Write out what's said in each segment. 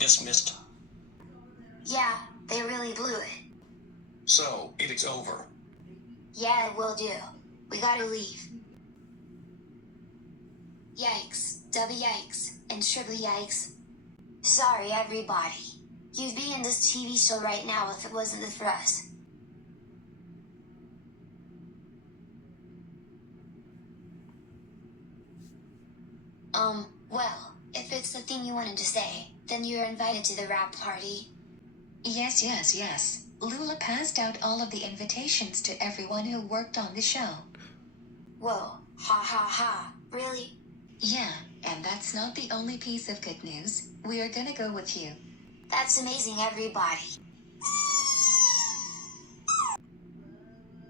Dismissed. Yeah, they really blew it. So, it's over. Yeah, it will do. We gotta leave. Yikes, double yikes, and triple yikes. Sorry, everybody. You'd be in this TV show right now if it wasn't for us. Well, if it's the thing you wanted to say, then you're invited to the wrap party. Yes. Lula passed out all of the invitations to everyone who worked on the show. Whoa, ha ha ha, really? Yeah, and that's not the only piece of good news. We are gonna go with you. That's amazing, everybody.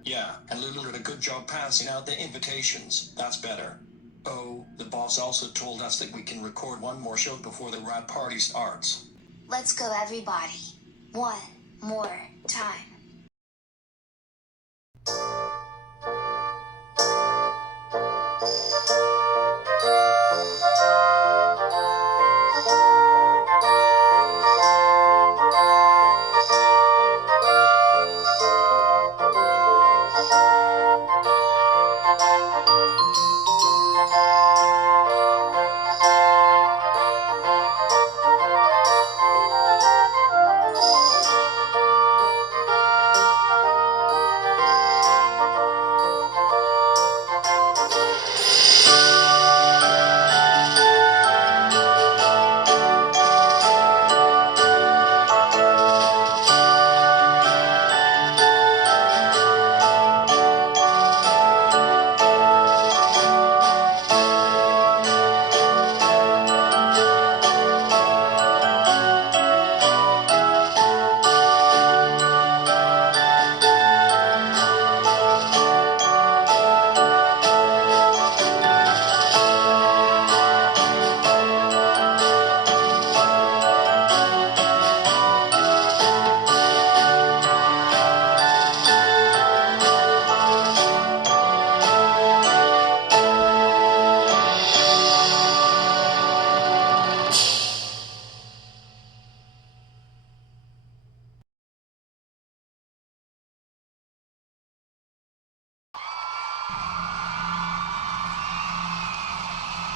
Yeah, and Lulu did a good job passing out the invitations. That's better. Oh, the boss also told us that we can record one more show before the wrap party starts. Let's go, everybody. One more time.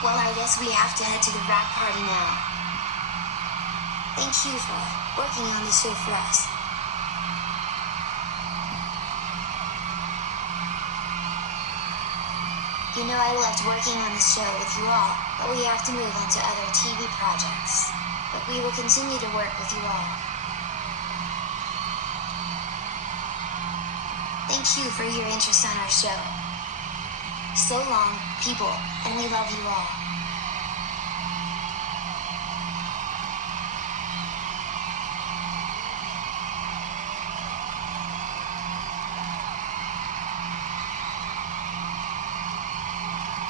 Well, I guess we have to head to the wrap party now. Thank you for working on this show for us. You know, I loved working on this show with you all, but we have to move on to other TV projects. But we will continue to work with you all. Thank you for your interest on our show. So long, people, and we love you all.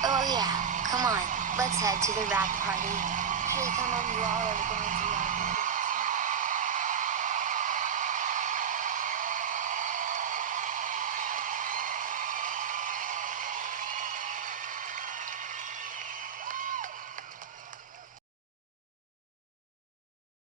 Oh yeah, come on, let's head to the wrap party. Hey, come on, you all are going to